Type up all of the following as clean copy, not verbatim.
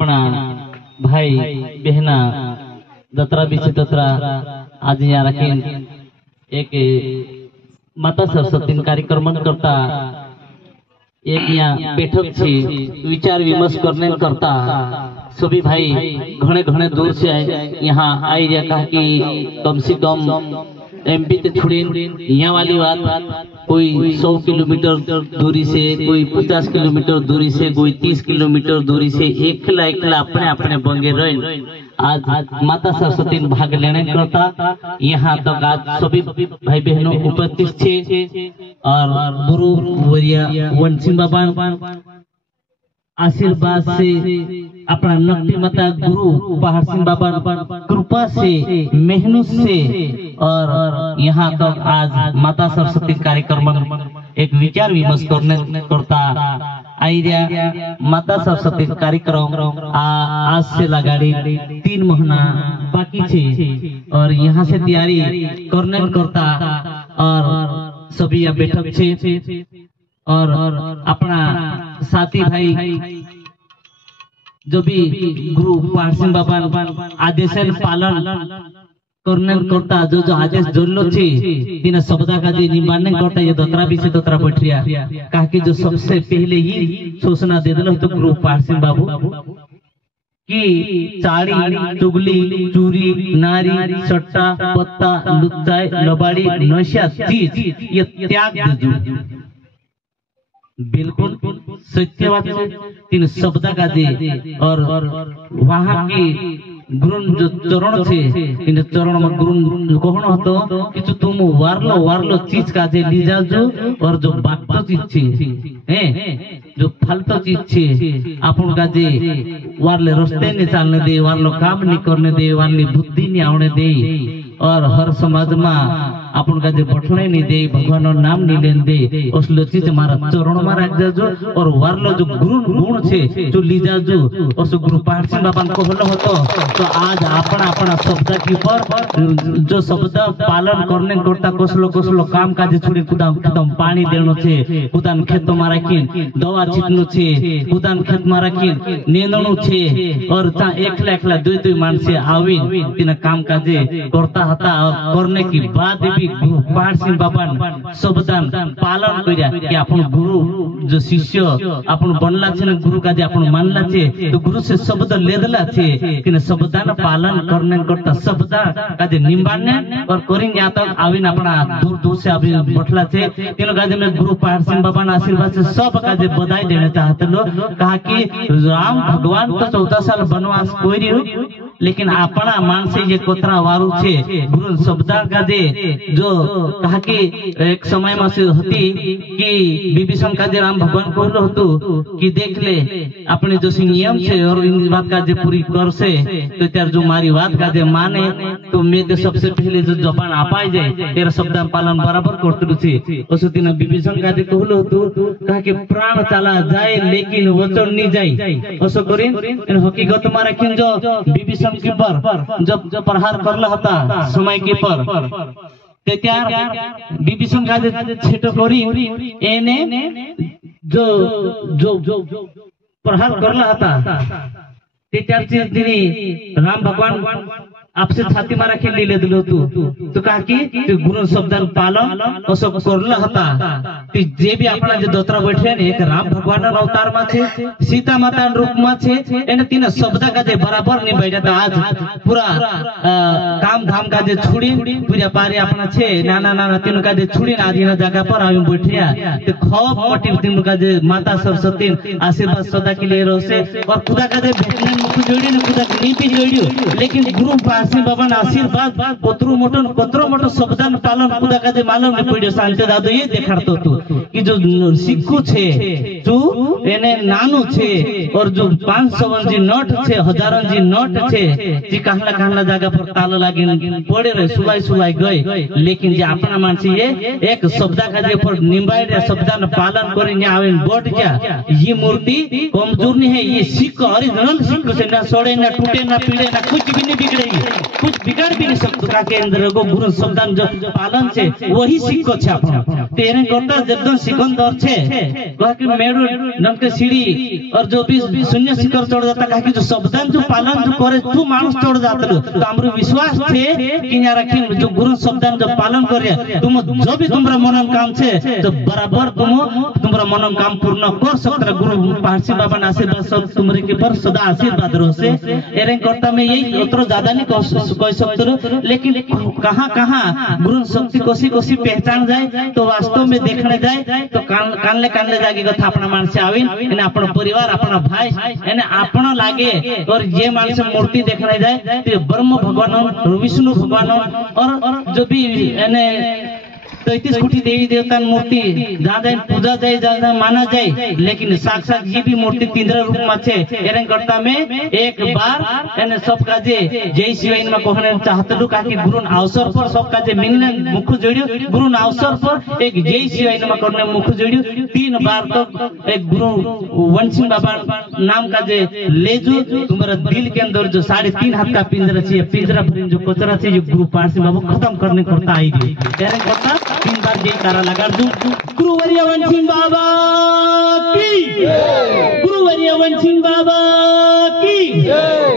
अपना भाई बहना दत्रा बीच दत्रा आज यहाँ रखीन एक माता सरस्वती कार्यक्रम करता एक यहाँ बैठक थी विचार विमर्श करने करता सभी भाई घने घने दूर से आए यहाँ आई या कहा कि कम से कम एमपी ते छोड़ी यहाँ वाली बात कोई 100 किलोमीटर दूरी से कोई 50 किलोमीटर दूरी से कोई 30 किलोमीटर दूरी से एकला एकला अपने अपने बंगे रहे आज माता सरस्वती भाग लेने करता यहाँ तक आज सभी भाई बहनों उपस्थित थे और गुरु वरिया वंशिंग बाबा आशीर्वाद से अपना नकटी माता गुरु पहाड़ सिंह बाबा कृपा से मेहनत से और यहाँ तक आज माता सरस्वती कार्यक्रम एक विचार विमर्श करने करता आइडिया माता सरस्वती कार्यक्रम आज से लगाड़ी 3 महीना बाकी थे और यहाँ से तैयारी करने करता और सभी यहाँ बैठक थे और अपना साथी भाई जो भी गुरु पहाड़ सिंह बाबा आदेश पालन करने करता जो जो आदेश जोड़लो थी तीन शब्दा का जी निमानने करता ये दतरा भी से दतरा बैठ रिया कहा कि जो सबसे पहले ही सूचना दे दिलो तो गुरु पहाड़ सिंह बाबू कि चाड़ी चुगली चूरी नारी सट्टा पत्ता लुच्चाई लबाड़ी नशा चीज ये त्याग दीजो बिल्कुल सत्य बात है तीन शब्द का दे और वहाँ की गुरु जो चरण थे इन चरण में गुरु कौन होतो कि जो तुम वारलो चीज का दे ली जाओ जो और जो बात चीज थी हैं जो फालतू चीज थी अपन का दे वारले रास्ते नहीं चलने दे वारलो काम नहीं करने दे वारली बुद्धि नहीं आने दे और हर समाज में अपन का जे बठने नहीं दे भगवान और नाम नहीं लेन दे उस चीज हमारा चरण में रख जाजो और वारलो जो गुरु गुण छे जो ली जाजो उस गुरु पहाड़ सिंह बाबा को होलो होतो तो आज अपना अपना शब्द के ऊपर जो शब्द पालन करने करता कोसलो काम काज छोड़ी कुदाम पानी देनो छे कुदान खेत में राखीन दवा छिटनो छे कुदान खेत में राखीन नेननो छे और ता एकला एकला दुई मानसे आवीन तिना काम काजे करता हता करने की बाद भी गुरु पहाड़ सिंह बाबा शब्दान पालन करिया कि अपन गुरु जो शिष्य अपन बनला छे गुरु का जे अपन मानला छे तो गुरु से शब्द लेदला छे कि शब्दान पालन करने करता शब्द का जे निम्बाने और करिन या तक आविन अपना दूर दूर से अभी बैठला छे तीनों का जे मैं गुरु पहाड़ सिंह बाबा ना आशीर्वाद से सब का जे बधाई देना चाहते लोग कहा कि राम भगवान तो 14 साल वनवास कोई लेकिन अपना मान से ये कोतरा वारू छे गुरु शब्दा का दे जो कहा कि एक समय में से होती कि विभीषण का जे राम भगवान को होतो कि देख ले अपने जो नियम छे और इन बात का जे पूरी कर से तो तेर जो मारी बात का जे माने तो मैं तो सबसे पहले जो जबान आपाई जाए तेरा शब्द पालन बराबर करते छे उस दिन विभीषण का जे कहलो होतो कहा कि प्राण चला जाए लेकिन वचन नहीं जाए उसो करिन इन हकीकत में रखिन जो विभीषण के पर जब प्रहार करला होता समय के पर ते त्यार विभीषण का जे छेटो करी एने जो जो जो प्रहार करला होता ते त्यार चीज दिनी राम भगवान आपसे छाती मारा के ले दिलो तो कहा कि गुरु शब्दान पालन असो करला होता कि जे भी अपना जे दोतरा बैठे ने एक राम भगवान अवतार में छे सीता माता रूप में छे एने तीन शब्द का जे बराबर नहीं बैठ जाता आज पूरा काम धाम का जे छुड़ी पूजा पारी अपना छे नाना नाना तीन का जे छुड़ी ना दिन जगह पर आवे बैठिया ते खूब मोटी तीन का जे माता सरस्वती आशीर्वाद सदा के लिए रोसे और खुदा का जे भेटने मुख जोड़ी ने खुदा की नीति जोड़ियो लेकिन गुरु सिंह बाबा आशीर्वाद कोतरो मोटो शब्दान पालन खुदा का जे मालूम ने पड़ियो शांति दादो ये देखाड़तो तू कि जो सिक्कू छे जो एने नानू छे और जो 500 जी नोट छे हजारों जी नोट छे जी कहला जगह पर ताला लागी पड़े रहे सुलाई गए लेकिन जे अपना मानसी ये एक शब्द का जे पर निम्बाई रे शब्दान पालन करिने आवेन बोट क्या ये मूर्ति कमजोर नहीं है ये सिक्का ओरिजिनल सिक्का से ना सोड़े ना टूटे ना पीड़े ना कुछ भी नहीं बिगड़ेगी कुछ बिगाड़ भी नहीं सकता के अंदर को गुरु शब्दान जो पालन से वही सिक्को छे अपना तेरे करता जब एकदम सिकंदर छे कहा कि मेरू नम के सीढ़ी और जो भी शून्य शिखर चढ़ जाता कहा कि जो शब्दान जो पालन जो करे तू मानुष चढ़ जाता तो हमरो विश्वास छे कि या रखिन जो गुरु शब्दान जो पालन करे तुम जो भी तुम्हारा मनन काम छे तो बराबर तुम्हारा मनन काम पूर्ण कर सकते गुरु पारसी बाबा ने आशीर्वाद सब तुम्हारे के पर सदा आशीर्वाद रहे एरे करता में यही उतना ज्यादा नहीं कह सकते लेकिन कहाँ गुरु शक्ति कोसी पहचान जाए तो वास्तव में देखने जाए तो कानले जाके कथा अपना मानस आविन एने अपन परिवार अपना भाई एने अपन लागे और ये मानस मूर्ति देखने जाए तो ब्रह्म भगवान विष्णु भगवान और जो भी एने 33 कोटि देवी देवता मूर्ति जहाँ जाए पूजा जाए जहाँ माना जाए लेकिन साक्षात ये भी मूर्ति तीनरा रूप में छे एरंग करता में एक बार एने सब काजे जय शिवाइन में कहने चाहते लोग कि गुरु अवसर पर सब काजे मिलने मुख जोड़ियो गुरु अवसर पर एक जय शिवाइन में करने मुख जोड़ियो 3 बार तक एक गुरु वंशिंग बाबा नाम का जे लेजू तुम्हारा दिल के अंदर जो 3.5 हाथ का पिंजरा चाहिए पिंजरा जो कोचरा चाहिए जो गुरु पारसी बाबू खत्म करने करता आएगी एरंग करता 3 बार जयकारा लगा दूं गुरुवर्य वंशिंग बाबा की गुरुवर्य वंशिंग बाबा की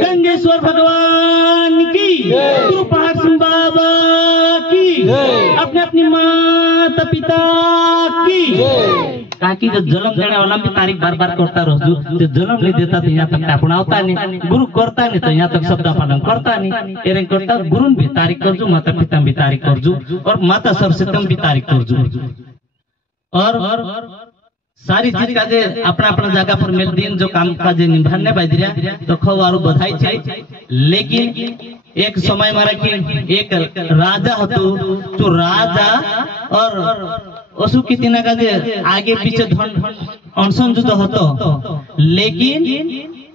गंगेश्वर भगवान की गुरु पारसी बाबा की अपने अपनी माता पिता की ताकि जो जन्म देने वाला भी तारीख बार करता रहो जो जन्म नहीं देता तो यहाँ तक अपनाता नहीं गुरु करता नहीं तो यहाँ तक शब्द पालन करता नहीं एरंग करता गुरु भी तारीख कर जू माता पिता भी तारीख कर जू और माता सरस्वती भी तारीख कर जू और सारी चीज का जे अपना अपना जगह पर मेल दिन जो काम का जे निभाने बाजरिया तो खवारू बधाई चाहिए लेकिन एक समय मारा कि एक राजा हतु तो राजा और असु की तीना का जे आगे पीछे धन अनशन जुद हतो लेकिन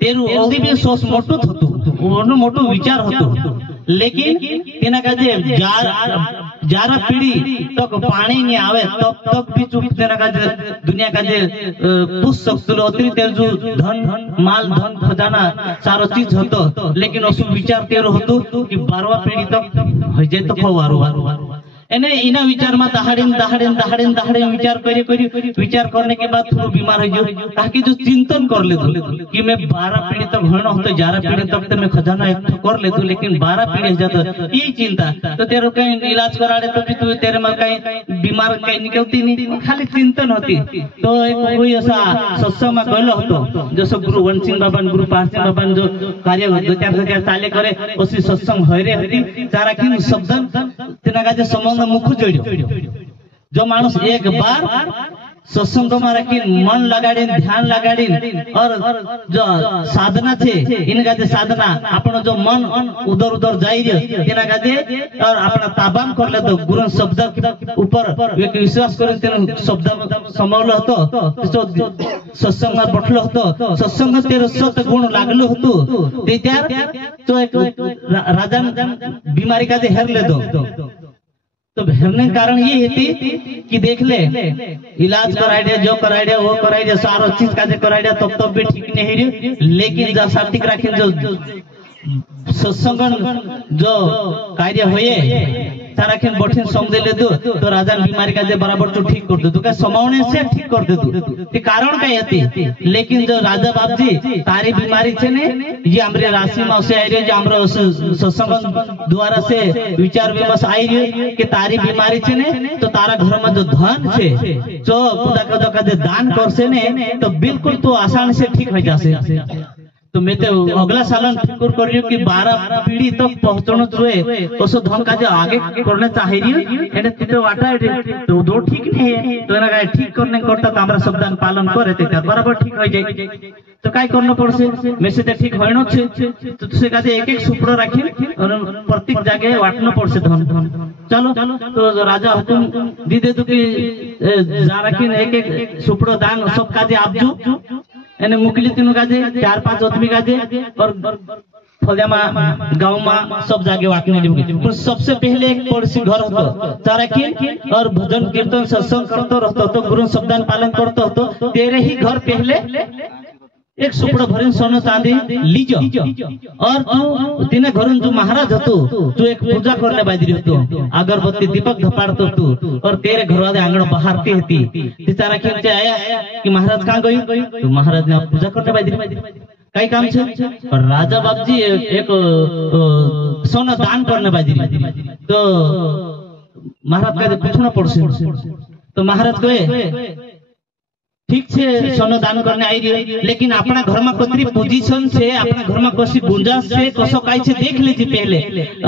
तेरु औदी भी सोच मोटो हतो ओनो मोटो विचार हतो लेकिन तीना का जे जारा पीढ़ी तक पानी नहीं आवे तब तक भी चुप तेना का जे दुनिया का जे पुष्ट सकते अतिरिक्त तेर जो धन माल धन खजाना सारो चीज हतो लेकिन असु विचार तेरो हतो कि 12वां पीढ़ी तक हो जाए तो खवारो एने इना विचार में दहाड़े विचार विचार करने के बाद थोड़ा बीमार हो ताकि जो चिंतन कर ले कि मैं 12 पीढ़ी तक होना होता 11 पीढ़ी तक तो मैं खजाना कर ले लेकिन 12 पीढ़ी जाता यही चिंता तो तेरे कहीं इलाज करा रहे तो भी तू तेरे में कहीं बीमार कहीं निकलती नहीं खाली चिंतन होती तो कोई ऐसा सत्संग में कहलो होतो जैसे गुरु वंशिंग बाबा गुरु पारसी बाबा जो कार्य 2-4 चाले करे उसी सत्संग होरे होती सारा किन शब्द तेना का जो मुख जोड़ियो जो मानुष एक बार सत्संग में रखी मन लगाड़ी ध्यान लगाड़ी और जो साधना थे इनका जे साधना अपना जो मन उधर उधर जाई तेना का जे और अपना ताबाम कर ले तो गुरु शब्द ऊपर एक विश्वास करे तेन शब्द समौल हतो सत्संग में बैठलो हतो सत्संग तेरे सत गुण लागलो हतो ते त्यार तो एक राजा बीमारी का जे हेर ले दो तो हेरने कारण ये हेती कि देख ले इलाज कराई दे जो कराई दे वो कराई दे सारो चीज का जे कराई दे तब भी ठीक नहीं है लेकिन जब सात्विक राखिन जो सत्संग जो कार्य होए तारा के बठिन समझे ले दो तो राजा बीमारी का जे बराबर तो ठीक कर दे तो का समावने से ठीक कर दे ते कारण का यति लेकिन जो राजा बाप जी तारी बीमारी छे ने ये हमरे राशि में से आई रे जो हमरो सत्संग द्वारा से विचार विमर्श आई रे कि तारी बीमारी छे ने तो तारा घर में जो धन छे जो खुदा का जे दान करसे ने तो बिल्कुल तो आसान से ठीक हो जासे तो मैं तो अगला सालन फिक्र कर रही हूँ कि 12 पीढ़ी तक पहुँचना चाहिए उस धन का जो आगे करना चाह रही हूँ तो वाटा तो दो ठीक नहीं है तो ना ठीक करने करता तो हमारा शब्दान पालन करे तो बराबर ठीक हो जाए तो काय करना पड़से मैं से ठीक होना छे तो तुसे का एक एक सुपड़ो राखी और प्रत्येक जगह वाटना पड़से धन चलो तो राजा हुकुम दी दे तो कि जा राखी एक एक सुपड़ो दान सब काजे आपजो एने मुकली तीनों काजे 4-5 आदमी काजे और फलियामा गांव में सब जगह वाटने लगे तो सबसे पहले एक पड़ोसी घर होतो तारा की और भजन कीर्तन सत्संग करते रहतो तो गुरु शब्दान पालन करते होतो तेरे ही घर पहले एक सुपड़ा भरी सोना चांदी लीजो और तू तिने घर जो महाराज हो तू एक पूजा करने बाजरी हो तू अगरबत्ती दीपक धपाड़ तो तू और तेरे घर वाले आंगन बहारती थी तिचारा खींचे आया कि महाराज कहाँ गई तो महाराज ने पूजा करने बाजरी कई काम छे और राजा बाबजी एक सोना दान करने बाजरी तो महाराज का पूछना पड़से तो महाराज कहे ठीक छे सोना दान करने आई रही लेकिन अपना घर में कतरी पोजीशन से अपना घर में कसी गुंजाइश से कसो काई छे देख लीजिए पहले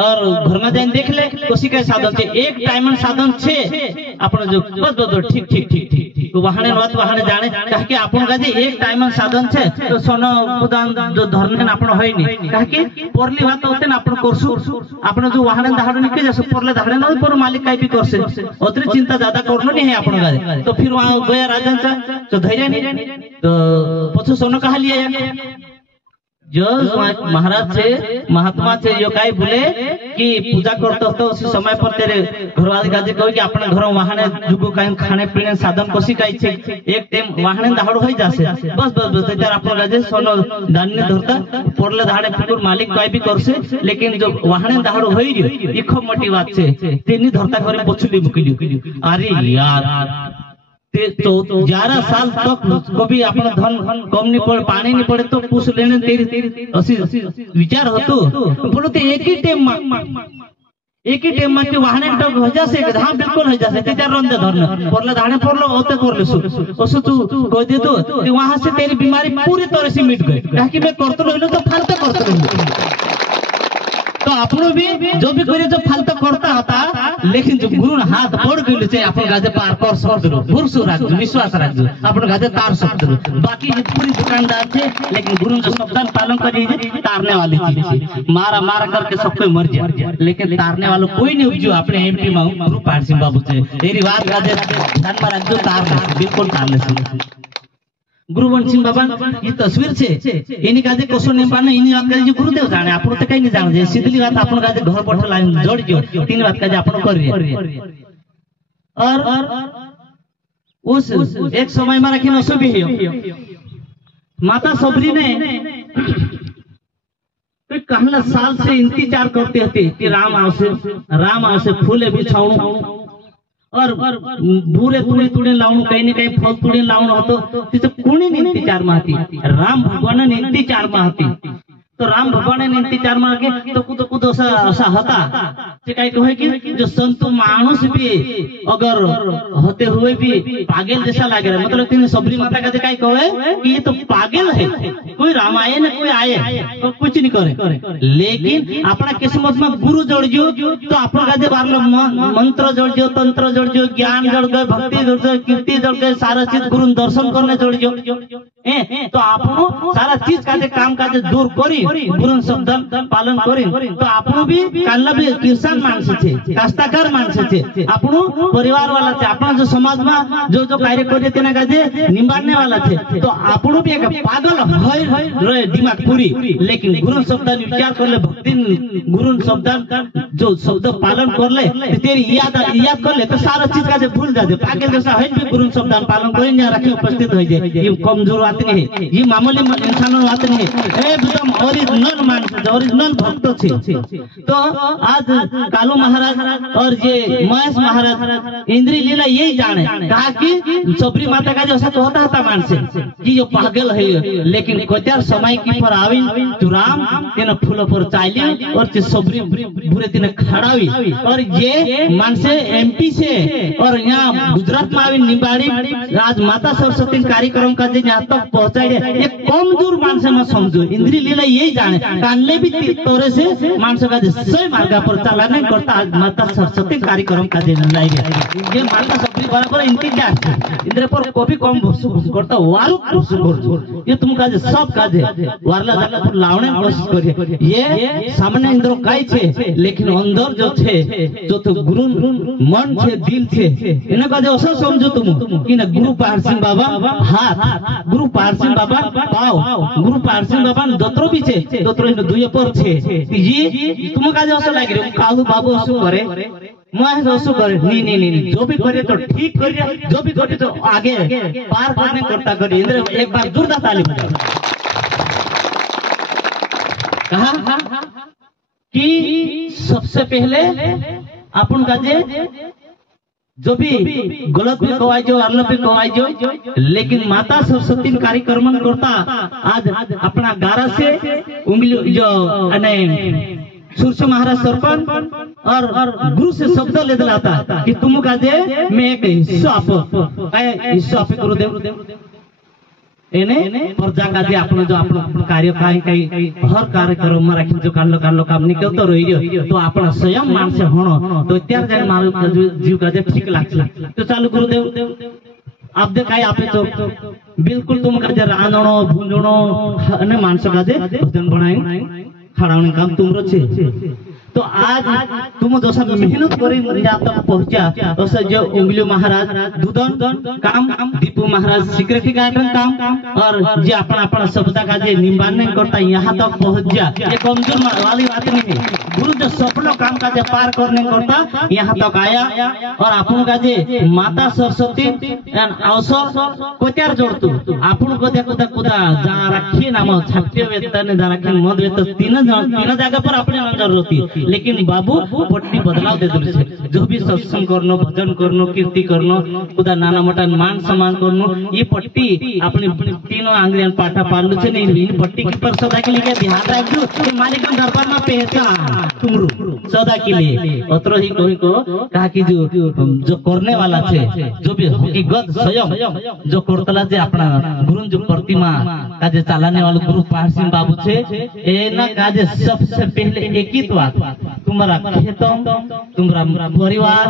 और घर में जाइन देख ले कसी का साधन छे एक टाइम साधन छे अपना जो बस ठीक ठीक ठीक ठीक तो वहाने बात वहाने जाने कह के अपन का जे एक टाइम साधन छे तो सोना प्रदान जो धरने अपन होई नहीं कह के परली बात होते न अपन करसु अपन जो वहाने दाहड़ निके जसो परले दाहड़ न पर मालिक काई भी करसे ओतरी चिंता ज्यादा करनो नहीं है अपन का तो फिर वहां गया राजन तो धैर्य नहीं तो पछो सोना कहा लिया जो महाराज से महात्मा से जो काई बोले कि पूजा करते हो उसी समय पर तेरे घरवाले गाजी कहो कि अपने घर वहाने जुगो काई खाने पीने साधन कोसी काई छे एक टाइम वहाने दाहड़ होई जासे बस बस बस तेरा अपन गाजे सोनो दान्ने धरता परले दाहड़े फिकुर मालिक काई भी करसे लेकिन जो वहाने दाहड़ होई रियो ई खूब मोटी बात छे तेनी धरता करे पछुली मुकिली अरे यार तो 11 साल तक कभी अपना धन कम नहीं पड़े पानी नहीं पड़े तो पूछ लेने तेरी असी विचार हो तो बोलो तो एक ही टाइम में के वाहने टक हो जासे हां बिल्कुल हो जासे ते चार रंदे धरने परले धाने परलो ओते करले सु तू कह दे तो वहां से तेरी बीमारी पूरी तरह से मिट गई काहे कि मैं करतो रहलो तो फालतू करतो रहलो तो अपन भी जो भी करे जो फालतू करता होता लेकिन जो गुरु हाथ पड़ गइल से अपन गाजे पार कर सकदो भरोसा राख विश्वास राख अपन गाजे तार सकदो बाकी पूरी दुकानदार छे लेकिन गुरु जो शब्दान पालन करी तारने वाली चीज छे मारा मारा करके सब कोई मर जाए लेकिन तारने वाला कोई नहीं उपजो अपने एमपी में गुरु पार सिंह बाबू छे तेरी बात गाजे ध्यान में राख तार बिल्कुल तार ले गुरुवन सिंह बाबा ये तस्वीर छे इनी काजे कोसो नहीं पाने इनी बात काजे गुरुदेव जाने आपण तो कहीं नहीं जान जे सीधली बात आपण काजे घर बैठे लाइन जोड़ दियो तीन बात काजे आपण करिए और उस एक समय में रखी नसो भी है माता सबरी ने कोई कहला साल से इंतजार करते थे कि राम आवसे फूले बिछाऊं और भूरे तुड़े तुड़े लाऊं कहीं न कहीं फल तुड़े लाऊं होतो तिथे कोणी इंतजार माहती राम भगवान ने इंतजार माहती तो राम भगवान ने इंतजार मागे तो कुछ ऐसा होता जे काई कहे कि जो संत मानुष भी अगर होते हुए भी पागल जैसा लगे मतलब तीन सबरी माता का काई कहे कि ये तो पागल है कोई राम आए ना कोई आए तो कुछ नहीं करे लेकिन अपना किस्मत में गुरु जोड़ियो तो अपना का जे बारलो मंत्र जोड़ियो तंत्र जोड़ियो ज्ञान जोड़ गए भक्ति जोड़ गए कीर्ति जोड़ गए सारा चीज गुरु दर्शन करने जोड़ियो तो आपनो सारा चीज का काम का दूर करी गुरु शब्द पालन करी तो आपनो भी काल्ला भी किसान मानस छे कास्ताकार मानस छे आपनो परिवार वाला छे आपन जो समाज में जो कार्य करे तेना काजे निभाने वाला छे तो आपनो भी एक पागल होय रहे दिमाग पूरी लेकिन गुरु शब्द विचार कर ले भक्ति गुरु शब्द जो शब्द पालन कर ले तेरी याद कर ले तो सारा चीज का भूल जा पागल जैसा है भी गुरु शब्द पालन करे ना रखे उपस्थित हो जाए ये कमजोर बात नहीं है ये मामूली इंसान बात नहीं है एकदम ओरिजिनल मानस ओरिजिनल भक्त छे तो आज कालू महाराज और ये महेश महाराज इंद्री लीला यही जाने कहा कि सबरी माता का जो ऐसा तो होता मानसे कि जो पागल है लेकिन कोत्यार समय की पर आवी तो राम तेना फूल पर चालियो और जे सबरी बुरे दिन खड़ावी और ये मानसे एमपी से और यहाँ गुजरात में आवी निबाड़ी आज माता सरस्वती कार्यक्रम का जे यहाँ तक पहुंचाई ये कम दूर मानसे में समझो इंद्री लीला यही जाने कानले भी तोरे से मानसों का सही मार्ग पर चलाने करता आज माता सरस्वती कार्यक्रम का दिन लाएगा ये माता सबरी बराबर इंतजार इंद्र पर कभी कम करता वारु कर ये तुम काजे सब काजे वारला जाना पर लावने कोशिश करिए ये सामने इंद्र काई छे लेकिन अंदर जो छे जो तो गुरु मन छे दिल छे इने काजे ऐसा समझो तुम कि ना गुरु पार सिंह बाबा हाथ गुरु पार सिंह बाबा पाव गुरु पार सिंह बाबा दोत्रो भी छे दोत्रो इन दुय पर छे जी तुम काजे ऐसा लाग रे कालू बाबू असु करे महेश असु करे नहीं जो भी करे तो ठीक करे जो भी करे तो आगे पार करने करता करे इंद्र एक बार जोरदार ताली बजाओ। कहा कि सबसे पहले अपन का जे जो भी गलत भी कवाई जो अर्ल भी कवाई जो, लेकिन माता सरस्वती कार्यक्रम करता आज अपना गारा से उंगली जो सूर्य महाराज सरपंच और गुरु से शब्द ले दिलाता कि तुम का जे मैं एक हिस्सा आप करो देव एने प्रजा का जे आपण जो आपण कार्य काही हर कार्यक्रम में राखी जो कालो काम निकल तो रही तो आपण स्वयं मानसे होनो तो त्यार जाय मारो जीव का जे ठीक लागला तो चालू गुरुदेव आप दे काय आपे तो बिल्कुल तुम का जे रांधणो भूंजणो अने मानस का जे भोजन बनाई खाणावणी काम तुमरो छे तो आज तुम जैसा मेहनत करी यहाँ तक पहुंचा वैसे जो उंगली महाराज दूधन काम दीपू महाराज सिक्योरिटी गार्डन काम और जो अपना अपना शब्द का जो निम्बान करता यहाँ तक पहुंच जा ये कमजोर वाली बात नहीं है गुरु जो सपनों काम का जो पार करने करता यहाँ तक आया और अपन का जो माता सरस्वती अवसर कोत्यार जोड़तू अपन को देखो कुदा जा रखी नाम छाप्य वेतन जा रखी मद वेतन तीन जगह पर अपने नजर होती लेकिन बाबू पट्टी बदलाव दे दे जो भी सत्संग करनो भजन करनो कीर्ति करनो खुदा नाना मोटा मान सम्मान करनो ये पट्टी अपनी तीनों आंगलियां पाटा पालू छे नहीं इन पट्टी की पर सदा के लिए ध्यान रखो कि मालिक के दरबार में पहचा तुमरो सदा के लिए अतरो ही कोई को कहा कि जो करने वाला छे जो भी हकीकत स्वयं जो करतला जे अपना गुरु जो प्रतिमा का जे चलाने वाला गुरु पहाड़ सिंह बाबू छे ए ना का जे सबसे पहले एक ही बात तुम्हारा खेतम तुम्हारा परिवार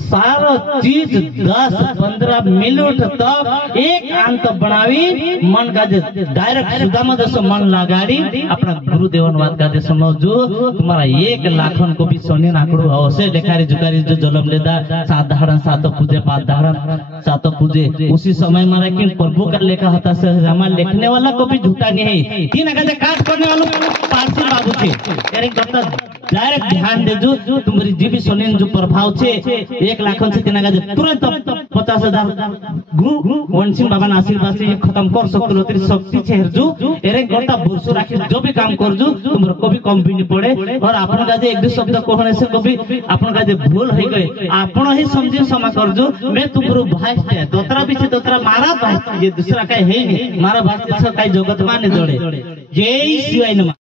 सारा चीज 10-15 मिनट तक एक अंत बनावी मन का डायरेक्ट सुदामा जैसे मन लगाड़ी अपना गुरुदेवनवाद का जैसे मौजू तुम्हारा 1 लाखन को भी सोने नाकड़ू अवश्य देखारी जुकारी जो जलम लेदा साधारण सातों पूजे धारण सातों पूजे उसी समय में लेकिन प्रभु का लेखा होता से हमारा लिखने वाला को भी झूठा नहीं है 3 अगर काट करने वालों पार्सिल बाबू थे डायरेक्ट ध्यान दे जो तुम्हारी जीवी सोने जो प्रभाव छे 1 लाख से 3 का तुरंत 50,000 गुरु वन सिंह बाबा आशीर्वाद से खत्म कर सकते हो तेरी शक्ति छे हरजू एरे गोटा बुरसु राखी जो भी काम करजू तुमरो को भी कम भी नहीं पड़े और आपन का जे एक दो शब्द कहने से को भी आपन का जे भूल हो गए आपन ही समझे क्षमा करजू मैं तुमरो भाई है दोतरा भी छे दोतरा मारा भाई ये दूसरा का है नहीं मारा भाई से काई जगत माने जोड़े जय शिवाय नमः।